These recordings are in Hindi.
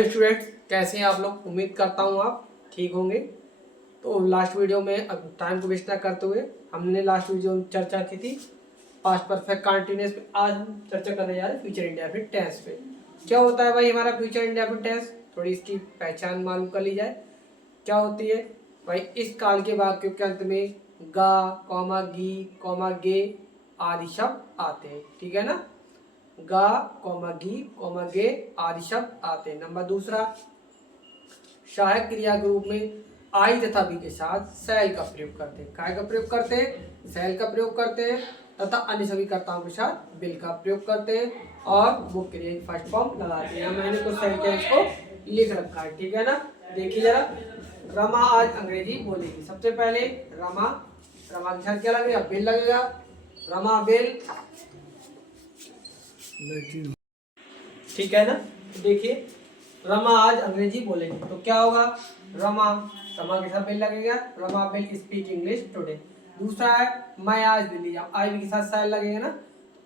स्टूडेंट्स, कैसे हैं आप लोग। उम्मीद करता हूँ आप ठीक होंगे। तो लास्ट वीडियो में अब टाइम को वेस्ट ना करते हुए हमने लास्ट वीडियो में चर्चा की थी पास्ट परफेक्ट कंटिन्यूअस पे। आज हम चर्चा करने जा रहे हैं फ्यूचर इंडेफिनिट टेंस पे। क्या होता है भाई हमारा फ्यूचर इंडेफिनिट टेंस, थोड़ी इसकी पहचान मालूम कर ली जाए। क्या होती है भाई, इस काल के वाक्यों के अंत में गा कॉमा गी कॉमा गे आदि शब्द आते हैं। ठीक है ना, गा कॉमा गी कॉमा गे आदि शब्द आते हैं। नंबर दूसरा, सहायक क्रिया के रूप में आई तथा बी के साथ सेल का प्रयोग करते हैं। काय का प्रयोग करते हैं? सेल का प्रयोग करते हैं तथा अन्य सभी कर्ताओं के साथ बिल का प्रयोग करते हैं और वो क्रिया फर्स्ट फॉर्म लगाते हैं। मैंने कुछ सेंटेंस को लिख रखा है, ठीक है ना। देखिए जरा, रमा आज अंग्रेजी बोलेगी। सबसे पहले रमा, रमा के साथ क्या लगेगा? बिल लगेगा। रमा बिल, ठीक है ना। देखिए, रमा आज अंग्रेजी बोलेगी तो क्या होगा? रमा, रमा के साथ बिल लगेगा। Rama bill speak English today. दूसरा है मैं आज दिल्ली जाऊँ, आई के साथ सेल लगेगा ना।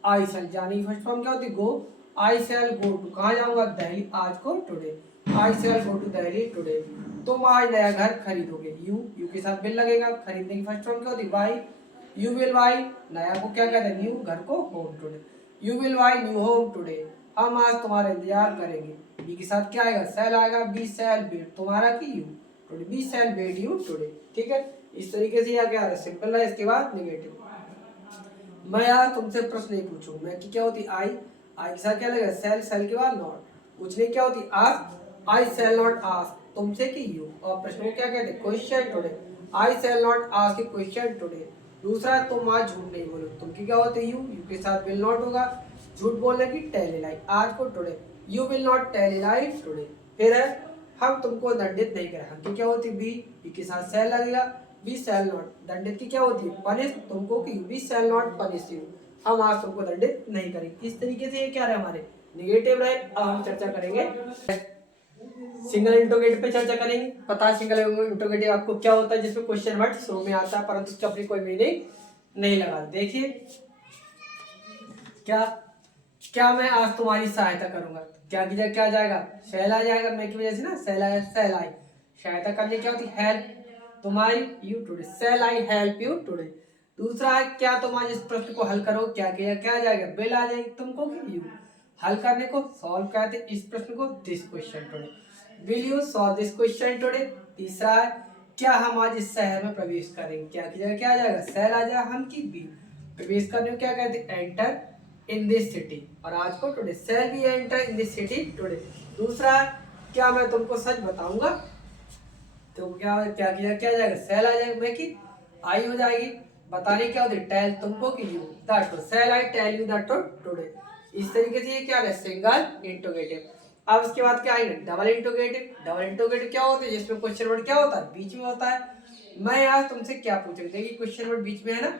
आई सेल जाने की फर्स्ट फॉर्म क्या होती है? गो। आई सेल गो टू, कहाँ जाऊंगा? दिल्ली आज को, today. I shall go to Delhi today. तुम आज नया घर खरीदोगे। यू के साथ बिल लगेगा। खरीदने की फर्स्ट फॉर्म क्या होती है? बाई। यू विल बाई, नया को क्या कहते हैं? न्यू, घर को home today. You will by new home today. हम आज तुम्हारा इंतजार करेंगे। बी के साथ क्या आएगा? सेल आएगा। बी सेल वेट तुम्हारा की you today. We shall wait you today. ठीक है, इस तरीके से यह क्या है? सिंपल है। इसके बाद नेगेटिव, मैं आज तुमसे प्रश्न नहीं पूछूं। मैं की क्या होती? आई। आई के साथ क्या लगेगा? सेल। सेल के बाद नॉट। पूछने क्या होती? Ask. I shall not ask तुमसे की यू। और प्रश्न को क्या कहते हैं? Question today. I shall not ask a question today. दूसरा, तुम आज झूठ नहीं बोलो। तुम की क्या होती है? यू के साथ विल नॉट होगा। झूठ बोलने की टेल ए लाई, आज को today. You will not tell a lie today. फिर है हम तुमको दंडित नहीं करें। हम की क्या होती? बी के साथ सेल लगेगा। बी सेल नॉट, दंडित की क्या होती है? पनिश तुमको की। We shall not punish you, हम आज तुमको दंडित नहीं करेंगे। इस तरीके से ये क्या रहे? हमारे निगेटिव रहे। अब हम चर्चा करेंगे सिंगल इंटरोगेटिव पे चर्चा करेंगे। पता है सिंगल इंटरोगेटिव आपको क्या होता है? जिसमें क्वेश्चन वर्ड शुरू में आता है परंतु उसकी अपनी कोई मीनिंग नहीं लगा। देखिए, क्या क्या मैं आज तुम्हारी सहायता करूंगा। क्या की क्या जाएगा? शैल आ जाएगा। मैं की वजह से ना शैल आया। शैल आई, सहायता करने क्या होती? हेल्प तुम्हारी you today. Shall I help you today. दूसरा है क्या तुम आज इस प्रश्न को हल करो। क्या किया क्या जाएगा? बिल आ जाएगी तुमको की यू। हल करने को सॉल्व कहते हैं इस प्रश्न को। This question today, will you solve this question today. तीसरा है क्या हम आज इस शहर में प्रवेश करेंगे। क्या की जगह क्या आ जाएगा? शैल आ जाएगा। हम की बी, प्रवेश करने को क्या कहते हैं? Enter in this city. और आज को today, shall be enter in this city today. दूसरा, क्या मैं तुमको सच बताऊंगा। तो क्या क्या किया क्या जाएगा? शैल आ जाएगा। मैं की आई हो जाएगी। बताने क्या होती? टेल तुमको की you that to. Shall I tell you that today. इस तरीके से ये क्या है? Single interrogative. अब इसके बाद क्या आएंगे? Double interrogative. डबल इंटरोगेटिव क्या होता है? जिसमें क्वेश्चन वर्ड क्या होता है? बीच में होता है। मैं आज तुमसे क्या पूछूंगा। देखिए क्वेश्चन वर्ड बीच में है ना।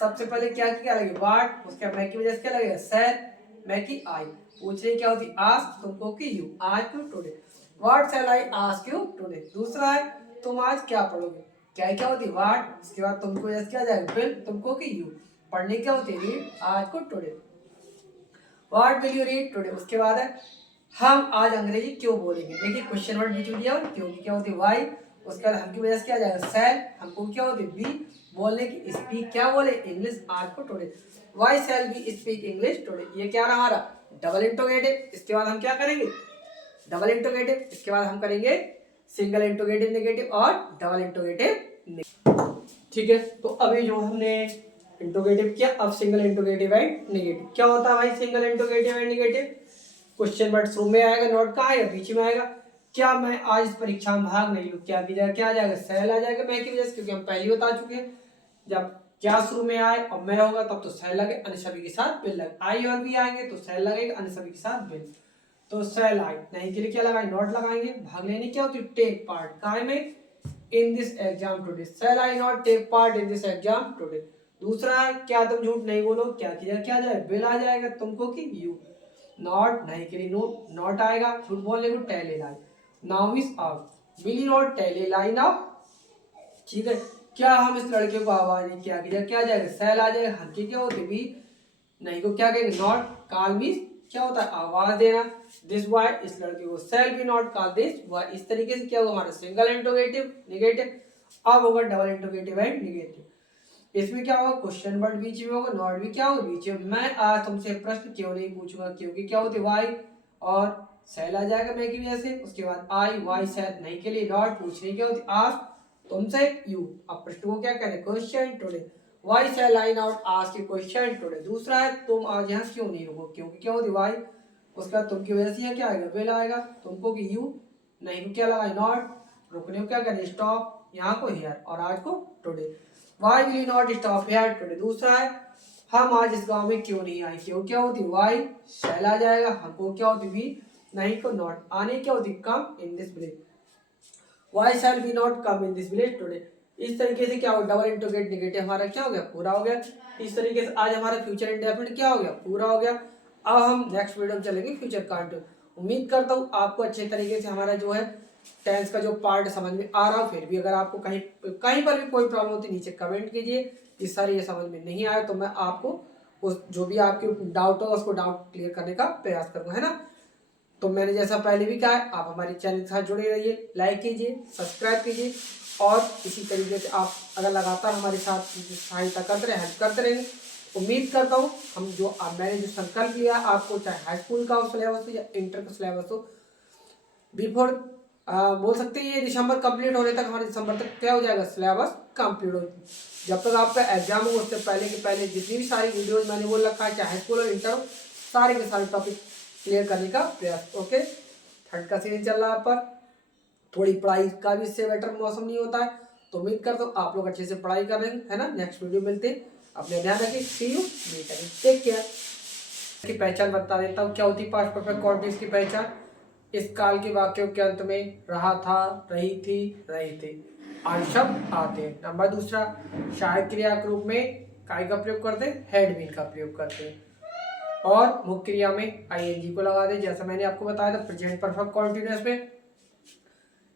सबसे पहले क्या लगेगा? व्हाट। उसके बाद मैं की वजह से क्या लगेगा? शैल। मैं की आई। पूछने क्या होती? आस्क तुमको की यू। आज क्यों today. What shell I ask you today. दूसरा है तुम आज क्या पढ़ोगे। क्या होती? व्हाट। उसके बाद तुमको वजह से क्या जाएगा? विल तुमको की यू। पढ़ने क्या होती है? रीड आज को today. What will you read today. उसके बाद है हम आज अंग्रेजी क्यों बोलेंगे। देखिए क्वेश्चन वर्ड बीच में दिया और क्यों की क्या होती है? व्हाई। उसके बाद हम की वजह से क्या जाएगा? शैल। हमको क्या होती है? बी, बोलने की। स्पीक क्या बोले? इंग्लिश आज को today. Why shall be speak English today. ये क्या रहा हमारा? Double interrogative. इसके बाद हम क्या करेंगे? Double interrogative. इसके बाद हम करेंगे सिंगल इंटरोगेटिव नेगेटिव और डबल इंटरोगेटिव। ठीक है, तो अभी जो हमने इंटरोगेटिव किया, अब सिंगल इंटरोगेटिव एंड नेगेटिव। क्या होता है भाई single interrogative and negative? Question word शुरू में आएगा, नोट कहाँ आएगा? बीच में आएगा। क्या मैं आज इस परीक्षा में भाग नहीं लूँ। क्या की जाएगा? क्या आ जाएगा? शैल आ जाएगा। मैं की वजह से, क्योंकि हम पहले बता चुके हैं जब क्या शुरू में आए और मैं होगा तब तो शैल लगे, अन्य सभी के साथ बिल लगे। आई और भी आएंगे तो शैल लगेगा, अन्य सभी के साथ बिल। तो शैल आई, नहीं के लिए क्या लगाएंगे? नॉट लगाएंगे। भाग लेने क्या होती है? Take part. काय में? In this exam today. Shall I not take part in this exam today. दूसरा है क्या तुम झूठ नहीं बोलो। क्या किया क्या जाए? बिल आ जाएगा तुमको की यू। नॉट, नहीं के लिए नो, नॉट आएगा। झूठ बोलने को tell a lie. Now is out. Will you not tell a lie now. ठीक है, क्या हम इस लड़के को आवाज नहीं। क्या किया क्या जाएगा? शैल आ जाएगा। हल्की क्या होती? भी, नहीं को क्या कहेंगे? नॉट। काल मीन्स क्या होता है आवाज देना। दिस बॉय इस लड़के को shall be not call this boy. इस तरीके से क्या होगा हमारा सिंगल इंट्रोगेटिव नेगेटिव। अब होगा डबल इंट्रोगेटिव एंड नेगेटिव। इसमें क्या होगा क्वेश्चन वर्ड बीच में होगा, नॉट भी क्या होगा बीच में। मैं आज तुमसे प्रश्न क्यों नहीं पूछूंगा, क्योंकि क्या होती वाई और शैल आ जाएगा मैं की वजह से। उसके बाद आई वाई शैल नहीं के लिए, नॉट पूछने क्या होती आस्क तुमसे, यू। अब प्रश्न को क्या कहते हैं question today. Why shall I not ask question today. दूसरा है तुम आज यहाँ क्यों नहीं रुको, क्योंकि क्या होती वाई। उसका तुम की वजह से यहाँ क्या आएगा विल आएगा। तुमको कि यू, नहीं को क्या लगाए नॉट, रुकने को क्या करें स्टॉप, यहाँ को हियर और आज को today. Why will you not stop here today. दूसरा है हम आज इस गांव में क्यों नहीं आए, क्यों क्या होती वाई शैल आ जाएगा, हमको क्या होती वी, नहीं को नॉट, आने क्या होती come in this village. Why shall we not come in this village today. इस तरीके से क्या हो डबल इंट्रोगेट नेगेटिव हमारा क्या हो गया पूरा हो गया। इस तरीके से आज हमारा फ्यूचर इंडेफिनिट क्या हो गया पूरा हो गया। अब हम नेक्स्ट वीडियो में चलेंगे फ्यूचर कंटिन्यू। उम्मीद करता हूँ आपको अच्छे तरीके से हमारा जो है टेंस का जो पार्ट समझ में आ रहा हो। फिर भी अगर आपको कहीं कहीं पर भी कोई प्रॉब्लम होती है नीचे कमेंट कीजिए। इस सारी ये समझ में नहीं आया तो मैं आपको उस जो भी आपके डाउट होगा उसको डाउट क्लियर करने का प्रयास करूँगा, है ना। तो मैंने जैसा पहले भी कहा है आप हमारे चैनल के साथ जुड़े रहिए, लाइक कीजिए, सब्सक्राइब कीजिए और इसी तरीके से आप अगर लगातार हमारे साथ सहायता करते रहे, हेल्प करते रहेंगे। उम्मीद करता हूँ हम जो मैंने जो संकल्प लिया आपको, चाहे हाई स्कूल का सिलेबस हो या इंटर का सिलेबस हो, बिफोर बोल सकते हैं ये दिसंबर कंप्लीट होने तक हमारे दिसंबर तक क्या हो जाएगा सिलेबस कंप्लीट हो। जब तक आपका एग्जाम हो उससे पहले के पहले जितनी भी सारी वीडियोज मैंने बोल रखा है चाहे हाई स्कूल और इंटर हो, सारे के सारे टॉपिक क्लियर करने का प्रयास। ओके, ठंड का सीजन चल रहा है पर थोड़ी पढ़ाई का भी इससे बेटर मौसम नहीं होता है। तो उम्मीद करता हूँ आप लोग अच्छे से पढ़ाई कर रहे हैं, है ना। नेक्स्ट वीडियो मिलते हैं, अपने ध्यान रखिए, सी यू टेक केयर। की पहचान बता देता हूँ क्या होती है पास्ट परफेक्ट कॉन्टिन्यूअस की पहचान। इस काल के वाक्यों के अंत में रहा था, रही थी, रहे थे आदि शब्द आते हैं। नंबर दूसरा सहायक क्रिया के रूप में काय का प्रयोग करते हैं, हैड बीन का प्रयोग करते हैं। और मुख्य क्रिया में आईएनजी को लगा दे। जैसा मैंने आपको बताया था प्रेजेंट परफेक्ट कॉन्टिन्यूअस में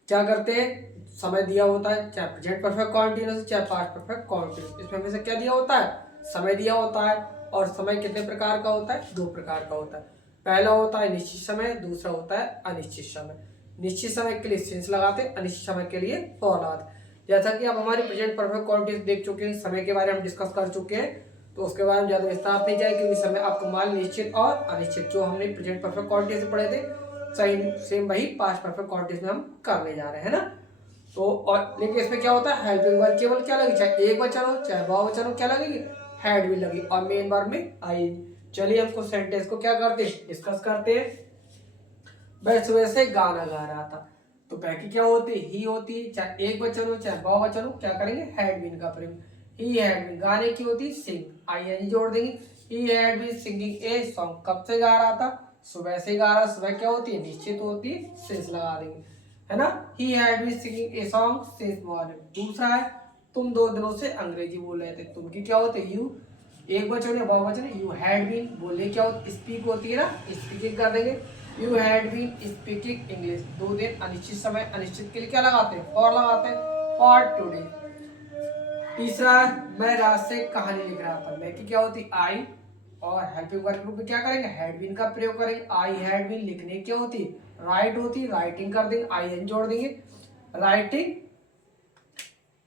क्या करते हैं, समय दिया होता है, चाहे प्रेजेंट परफेक्ट कॉन्टिन्यूअस चाहे पास्ट परफेक्ट कॉन्टिन्यूअस, इसमें हमेशा क्या दिया होता है समय दिया होता है। और समय कितने प्रकार का होता है, दो प्रकार का होता है। पहला होता है निश्चित समय, दूसरा होता है अनिश्चित समय। निश्चित समय के लिए सिंस लगाते हैं, अनिश्चित समय के लिए फॉर लगाते हैं। जैसा कि आप हमारे प्रेजेंट परफेक्ट कॉन्टिन्यूअस देख चुके हैं, समय के बारे में हम डिस्कस कर चुके हैं, तो उसके बारे में ज्यादा विस्तार नहीं जाए क्योंकि समय आपको मान निश्चित और अनिश्चित जो हमने प्रेजेंट परफेक्ट कॉन्टिन्यूअस पढ़े थे सेम वही पास्ट परफेक्ट कॉन्टिन्यूअस में हम करने जा रहे हैं, है ना। तो और लेकिन इसमें क्या होता है हेल्पिंग वर्ब केवल क्या लगेगी, चाहे एक वचन हो चाहे बहुवचन हो, क्या लगेगी हैड भी लगी और मेन वर्ब में आई। चलिए हमको सेंटेंस को क्या करते हैं डिस्कस करते हैं। मैं सुबह से गाना गा रहा था, तो बैकी क्या होती है ही होती है, चाहे एक वचन हो चाहे बहुवचन हो, क्या करेंगे हैड बीन का प्रयोग। ही हैड बीन गाने की होती है सिंग, आई जोड़ देंगे। He had been singing a song, कब से गा रहा था सुबह से गा रहा। सुबह क्या होती है निश्चित होती है, सिंस लगा देंगे, है ना। He had been singing a song since morning. दूसरा है तुम 2 दिनों से अंग्रेजी बोल रहे थे, तुम की क्या होती है यू, एक वचन या बहुवचन यू हैड बीन बोले क्या होती स्पीक होती है ना, स्पीकिंग कर देंगे। You had been speaking English. 2 दिन अनिश्चित समय, अनिश्चित के लिए क्या लगाते हैं फॉर लगाते हैं, फॉर टुडे। तीसरा मैं रात से कहानी लिख रहा था, मैं की क्या होती आई और हेल्पिंग वर्ब ग्रुप में क्या करेंगे हैड बीन का प्रयोग करेंगे। आई हैड बीन लिखने की होती राइट होती, राइटिंग कर देंगे, आई एन जोड़ देंगे राइटिंग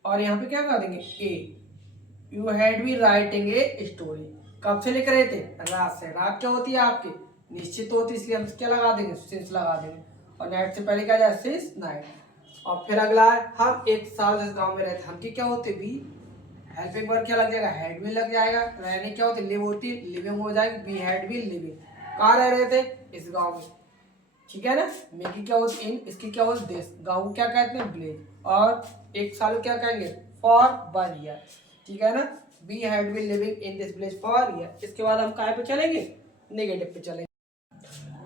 और यहाँ पे क्या कर देंगे ए। You had been writing a story, कब से लिख रहे थे रात से। रात क्या होती है आपकी निश्चित होती है, इसलिए हम क्या लगा देंगे सिंस लगा देंगे। और नाइट से पहले क्या जाए सिंस नाइट। और फिर अगला है हम 1 साल इस गांव में रहते, हम की क्या होते बी, हेल्पिंग वर्ब क्या लग जाएगा हैड बीन लग जाएगा। रहने क्या होती लिव होती, लिविंग हो जाएगी, बी हैड बीन लिविंग। कहाँ रह रहे थे इस गांव में, ठीक है ना। मेकी क्या होती इन, इसकी क्या होती दिस, गांव को क्या कहते हैं विलेज। और 1 साल क्या कहेंगे फॉर 1 ईयर, ठीक है ना। We had been living in this village for year. इसके बाद हम कहाँ पे चलेंगे नेगेटिव पे चलेंगे,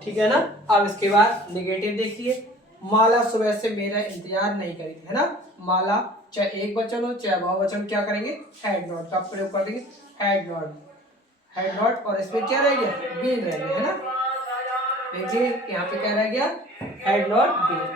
ठीक है ना। अब इसके बाद नेगेटिव देखिए, माला सुबह से मेरा इंतजार नहीं करी थी, है ना। माला चाहे एक वचन हो चाहे बहुवचन क्या करेंगे हैड नॉट का प्रयोग कर देंगे, हैड नॉट, हैड नॉट। और इसमें क्या रह गया बीन रह गया, है ना। देखिए यहाँ पे क्या रह गया हैड नॉट बीन,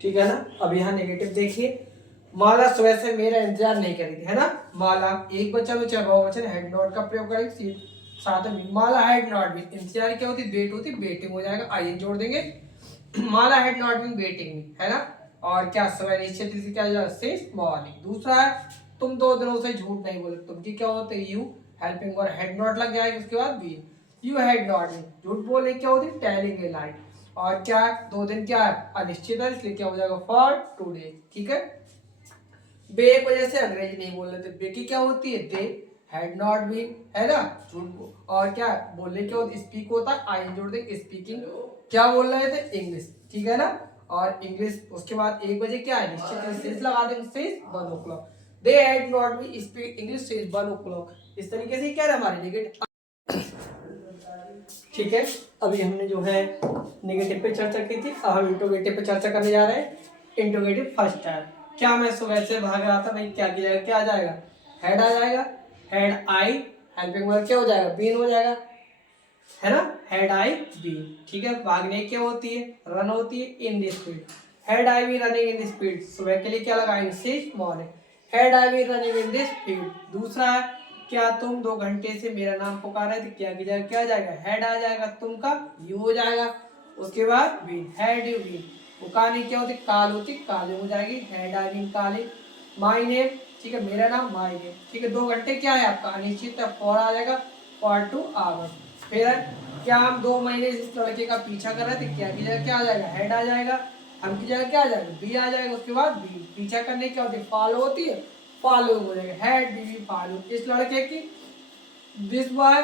ठीक है ना। अब यहाँ नेगेटिव देखिए, माला सुबह से मेरा इंतजार नहीं करी थी, है ना। माला एक वचन हो चाहे बहुवचन हैड नॉट का प्रयोग करेंगे साथ में माला हैड नॉट बीन, इंतजार क्या होती, वेट होती, वेटिंग हो जाएगा, आई जोड़ देंगे, माला हैड नॉट बीन वेटिंग, है ना। और क्या समय निश्चित से क्या जाएगा, सिंस मॉर्निंग। दूसरा है तुम 2 दिनों से झूठ नहीं बोले, तुम की क्या होते है, यू हेल्पिंग और हेड नॉट लग जाएगा, उसके बाद we, you had not been, झूठ बोले क्या होती, टेलिंग ए लाई। और क्या 2 दिन क्या है, अनिश्चित है, इसलिए क्या हो जाएगा, फॉर टुडे, ठीक है। बे एक वजह से अंग्रेजी नहीं बोल रहे थे, बे की क्या होती है, दे हैड नॉट बीन, है ना, झूठ। और क्या बोलने क्या होता है, स्पीक होता है, आई जोड़ देंगे, स्पीकिंग क्या बोल रहे थे, इंग्लिश, ठीक है ना। और इंग्लिश उसके बाद 1 बजे क्या है, निश्चित सिंस लगा देंगे, since 1 o'clock, they had not been speak English since 1 o'clock। इस तरीके से क्या है हमारे नेगेटिव, ठीक है। अभी हमने जो है नेगेटिव पे चर्चा की थी, अब हम इंट्रोगेटिव पे चर्चा करने जा रहे हैं। इंट्रोगेटिव फर्स्ट टाइम, क्या मैं सुबह से भाग रहा था, भाई क्या किया जाएगा, क्या आ जाएगा, हेड आ जाएगा, हेड आई, हेल्पिंग वर्ब क्या हो जाएगा, बीन हो जाएगा, है ना, हेड आई बीन, ठीक है। भागने क्या होती है, रन होती है, in the speed, had I be running in the speed, सुबह के लिए क्या लगाएंगे, since morning, had I be running in the speed. दूसरा है क्या तुम 2 घंटे से मेरा नाम पुकार रहे थे, क्या किया जाएगा, क्या आ जाएगा, हेड आ जाएगा, तुम का यू हो जाएगा, उसके बाद बीन, हेड यू बीन। पुकारने क्या होती, काल होती, काले हो जाएगी, हेड आई बीन काले। माई नेम, ठीक है, मेरा नाम माई नेम, ठीक है। 2 घंटे क्या है आपका, अनिश्चित, फॉर आ जाएगा, फॉर 2 आवर्स। फिर क्या हम 2 महीने से इस लड़के का पीछा कर रहे थे, क्या किया जाएगा, क्या आ जाएगा, हेड आ जाएगा, हम की जगह क्या आ जाएगा, बी आ जाएगा, उसके बाद बी, पीछा करने क्या होती है, फॉलो होती है, फॉलो हो जाएगा, हेड बी बी फॉलो, इस लड़के की दिस बॉय।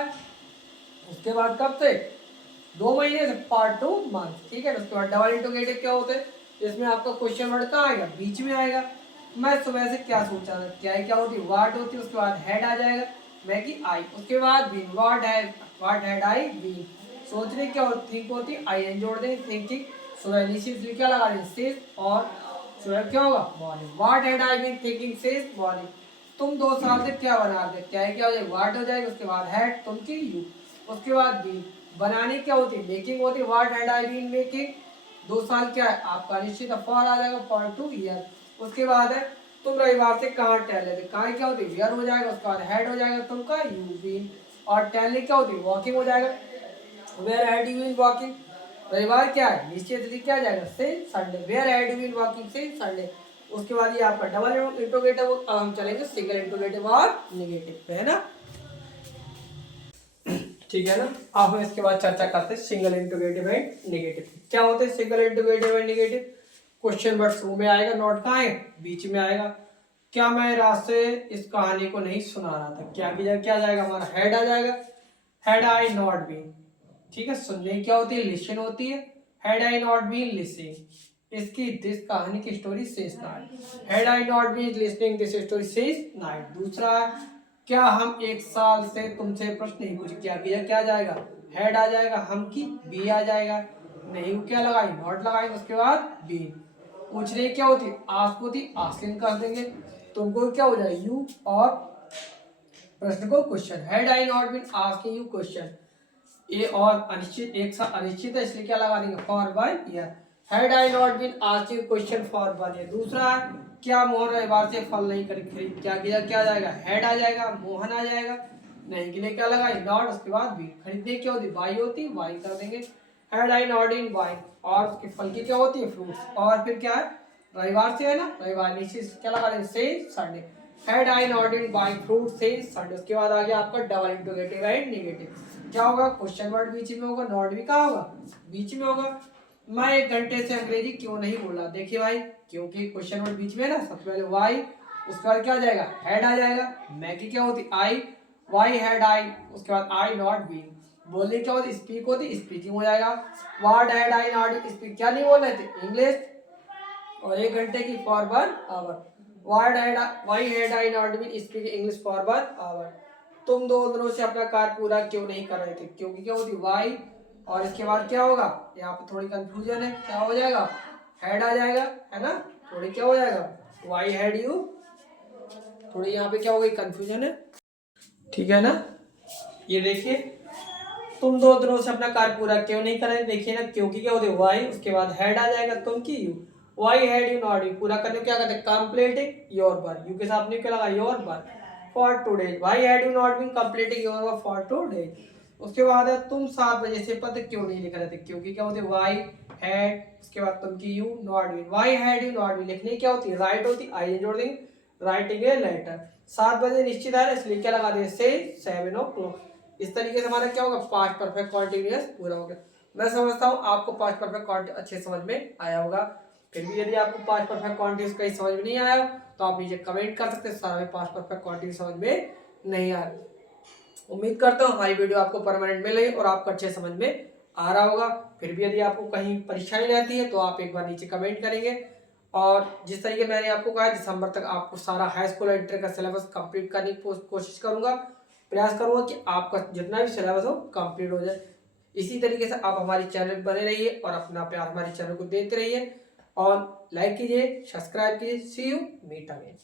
उसके बाद कब से, 2 महीने से, पार्ट 2 मंथ, ठीक है। उसके बाद डबल इंटरोगेटिव क्या होते हैं, इसमें आपका क्वेश्चन वर्ड कहाँ आएगा, बीच में आएगा। मैं सुबह से क्या सोचा था, क्या होती है, वाट होती है, उसके बाद हेड आ जाएगा, मैं की आई, उसके बाद been, what had I been. सोचने क्या होती, थिंक होती, आई एन जोड़ देंगे, थिंकिंग। सुबह इनिशियल क्या लगा देंगे, सिंस, और सुबह क्या होगा, morning, what had I been thinking since morning. तुम 2 साल से क्या बना रहे थे, क्या हो जाएगा, वाट हो जाएगा, उसके बाद हैड, तुम की यू, उसके बाद बी, बनाने क्या होती है, मेकिंग होती है, what had I been making. 2 साल क्या है आपका, निश्चित फॉर आ जाएगा, फॉर 2 ईयर। उसके बाद है तुम रविवार से कहाँ टहले थे, कहाँ क्या होती है, वियर हो जाएगा, उसके बाद हेड हो जाएगा, तुम का यू बीन। और टहलने क्या होती है, वॉकिंग हो जाएगा, where had you been walking. रविवार क्या है, निश्चित क्या जाएगा, से Sunday, where had you been walking से संडे। उसके बाद ये आपका डबल इंट्रोगेटिव। अब हम चलेंगे सिंगल इंट्रोगेटिव और नेगेटिव पे, है ना, ठीक है ना। अब हम इसके बाद चर्चा करते हैं सिंगल इंट्रोगेटिव एंड नेगेटिव। क्या होते हैं single interrogative and negative, question word शुरू में आएगा, नोट कहाँ है, बीच में आएगा। क्या मैं रात से इस कहानी को नहीं सुना रहा था, क्या किया, क्या जाएगा हमारा, हेड आ जाएगा, हेड आई नॉट बीन, ठीक है। सुनने क्या होती है, लिसन होती है, had I not been listening, इसकी दिस कहानी की story since night, had I not been listening this story since night. दूसरा क्या हम 1 साल से तुमसे प्रश्न नहीं पूछे, क्या किया, क्या जाएगा, हेड आ जाएगा, हम की बी आ जाएगा, नहीं क्या लगाई, नॉट लगाएंगे, उसके बाद बी। पूछने क्या होती, आस्क होती, आस्किंग कर देंगे, तुमको क्या हो जाएगा, यू, और प्रश्न को question, had I not been asking you question. A और अनिश्चित, एक साथ अनिश्चित है, इसलिए क्या लगा देंगे, for 1 year. Had I not been asking question for 1 year. दूसरा है क्या मोहन रविवार से फल नहीं खरीद, क्या किया, क्या जाएगा, हेड आ जाएगा, मोहन आ जाएगा, नहीं के लिए क्या लगा, नॉट, उसके बाद बी। खरीदने क्या होती, बाई होती, बाई कर देंगे, had I not in by. और उसके फल की क्या होती है, फ्रूट्स। और फिर क्या है, रविवार से है ना, रविवार नीचे क्या लगा देंगे, से Sunday, had I not in by fruit से संडे। उसके बाद आ गया आपका डबल इंट्रोगेटिव एंड नेगेटिव। क्या होगा, क्वेश्चन वर्ड बीच में होगा, नॉट भी कहाँ होगा, बीच में होगा। मैं 1 घंटे से अंग्रेजी क्यों नहीं बोल रहा, देखिए भाई, क्योंकि क्वेश्चन वर्ड बीच में है ना, सबसे पहले वाई, उसके बाद क्या आ जाएगा, हेड आ जाएगा, मैं की क्या होती, आई, वाई हैड आई, उसके बाद आई नॉट बीन। बोलने क्या होती, स्पीक होती, स्पीकिंग हो जाएगा, what had I not speak, क्या नहीं बोल रहे थे, इंग्लिश। और 1 घंटे की for 1 hour, why had I not been speak English for 1 hour. तुम 2 दिनों से अपना कार्य पूरा क्यों नहीं कर रहे थे, क्योंकि क्या होती, वाई, और इसके बाद क्या होगा, यहाँ पे थोड़ी कंफ्यूजन है, क्या हो जाएगा, हेड आ जाएगा, है ना, थोड़ी क्या हो जाएगा, वाई हैड यू, थोड़ी यहाँ पे क्या हो गई, कंफ्यूजन है, ठीक है ना। ये देखिए, तुम 2 दिनों से अपना कार्य पूरा क्यों नहीं कर रहे, देखिए ना, क्योंकि क्या होती है, वाई, उसके बाद हेड आ जाएगा, तुम की you, why had you not you, पूरा करने क्या करते हैं, कंप्लीटिंग योर वर्क, यू के साथ ने क्या लगा, your work. For today, why had you not been completing your work for today. उसके बाद है तुम 7 बजे से पत्र क्यों नहीं लिख रहे थे, क्योंकि क्या होती है व्हाई हैड, उसके बाद तुम की you not been, why had you not been लिखने क्या होती है राइट होती है, आई जोड़ देंगे, राइटिंग ए लेटर। 7 बजे निश्चित है इसलिए क्या लगा देंगे से 7 o'clock। इस तरीके से हमारा क्या होगा पास्ट परफेक्ट कॉन्टिन्यूअस पूरा हो गया। मैं समझता हूँ आपको पास्ट परफेक्ट कॉन्टिन्यूअस अच्छे समझ में आया होगा। फिर भी यदि आपको पास्ट परफेक्ट कॉन्टिन्यूअस कहीं समझ में नहीं आया तो आप नीचे कमेंट कर सकते हैं सारा में पास्ट परफेक्ट कॉन्टिन्यूअस समझ में नहीं आया। उम्मीद करता हूँ हमारी वीडियो आपको परमानेंट मिल रही और आपको अच्छे समझ में आ रहा होगा। फिर भी यदि आपको कहीं परेशानी रहती है तो आप एक बार नीचे कमेंट करेंगे। और जिस तरीके मैंने आपको कहा दिसंबर तक आपको सारा हाई स्कूल और इंटर का सिलेबस कंप्लीट करने की कोशिश करूंगा, प्रयास करूंगा कि आपका जितना भी सिलेबस हो कंप्लीट हो जाए। इसी तरीके से आप हमारे चैनल पर बने रहिए और अपना प्यार हमारे चैनल को देते रहिए और लाइक कीजिए, सब्सक्राइब कीजिए। सी यू मीट अगेन।